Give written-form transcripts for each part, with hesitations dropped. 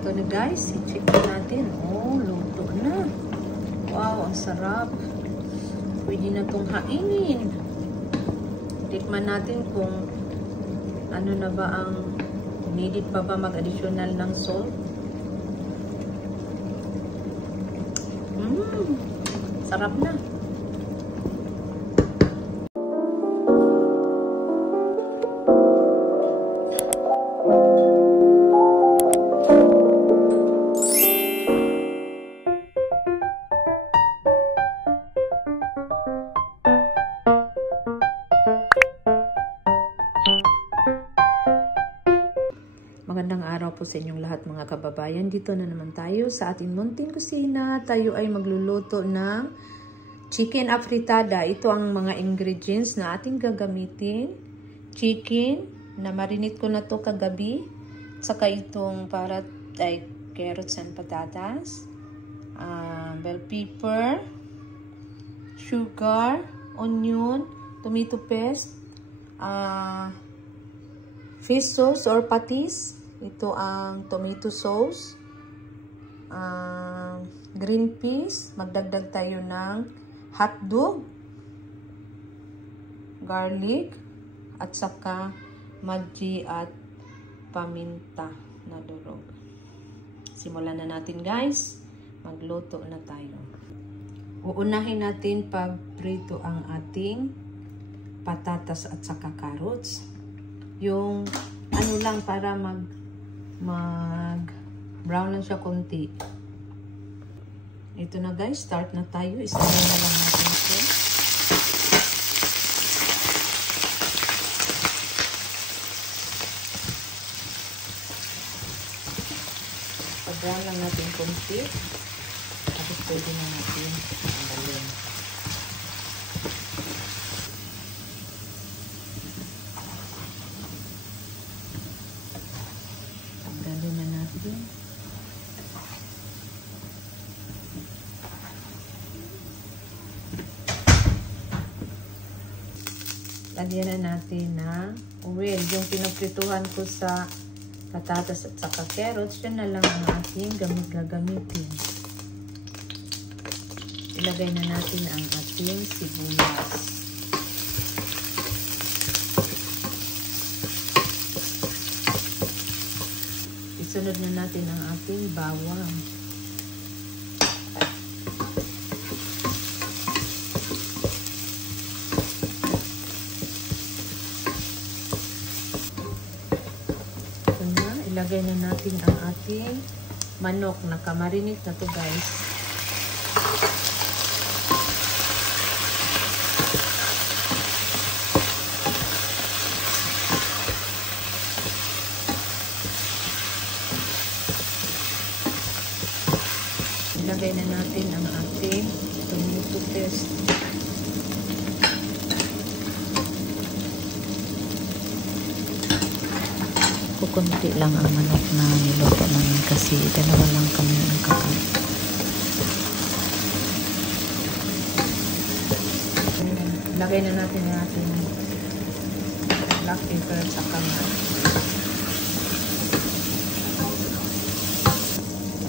Ito na guys, i-check natin. Oh, luto na. Wow, ang sarap. Pwede na itong hainin. Tikman natin kung ano na ba ang needed pa ba mag-additional ng salt. Sarap na. Magandang araw po sa inyong lahat mga kababayan. Dito na naman tayo sa ating munting kusina. Tayo ay magluluto ng chicken afritada. Ito ang mga ingredients na ating gagamitin. Chicken, na marinate ko na to kagabi. Saka itong para ay carrots and patatas. Bell pepper, sugar, onion, tomato paste, fish sauce or patis. Ito ang tomato sauce, green peas, magdagdag tayo ng hotdog, garlic, at saka madji at paminta na durog. Simulan na natin guys, magluto na tayo. Uunahin natin pag-prito ang ating patatas at saka carrots. Yung ano lang para mag-brown lang siya konti. Ito na guys, start na tayo. Isama na lang natin ito. Pag-brown lang natin konti. Tapos pwede na natin tanggalin. Tanggalin na natin. Lagyan na natin ng oil. Yung pinaprituhan ko sa patatas at saka carrots, yun na lang ang ating gagamitin. Ilagay na natin ang ating sibuyas. Isunod na natin ang ating bawang. Ilagay na natin ang ating manok na kamarinate na to guys. Ilagay na natin ang ating tomato paste. Kunti lang ang manok na niluto namin kasi dalawa lang kami ang kakain. Lagay na natin ang ating black pepper at saka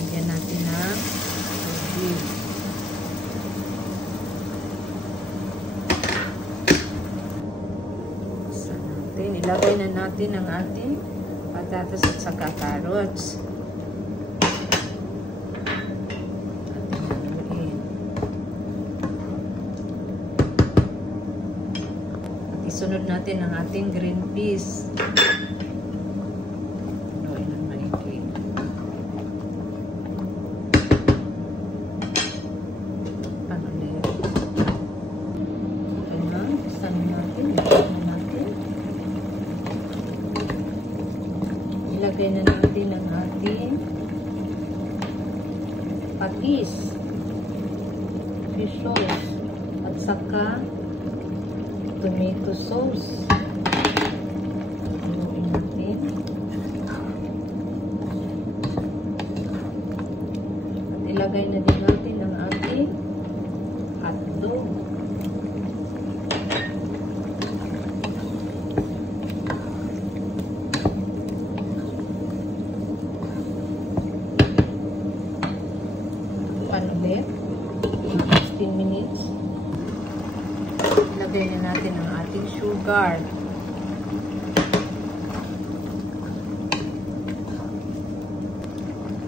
lagyan natin ng tubig. Ilagay na natin ang ating patatas at saka carrots. At isunod natin ang ating green peas. Haluin ng maigi. Panulit. Okay na. Isanin natin. Ilagay na natin ang ating patis, fish sauce, at saka tomato sauce. Haluin natin. At ilagay na din natin ang ating hotdog. ulit. 15 minutes. Ilagay na natin ang ating sugar.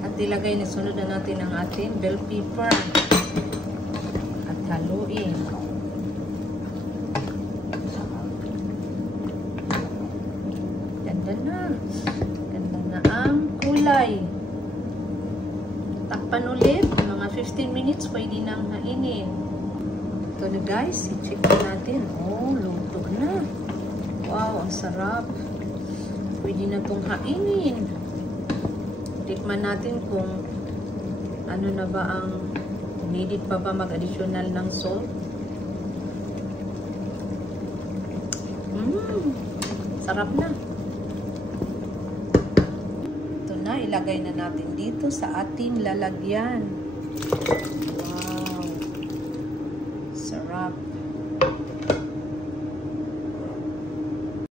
At ilagay na sunod na natin ang ating bell pepper. At haluin. Ganda na. Ganda na ang kulay. Takpan ulit. Mga 15 minutes pwede nang hainin. Ito na guys. I-check natin. Oh, luto na. Wow, ang sarap. Pwede na itong hainin. Tikman natin kung ano na ba ang needed pa ba mag-additional ng salt. Sarap na. Ito na, ilagay na natin dito sa ating lalagyan.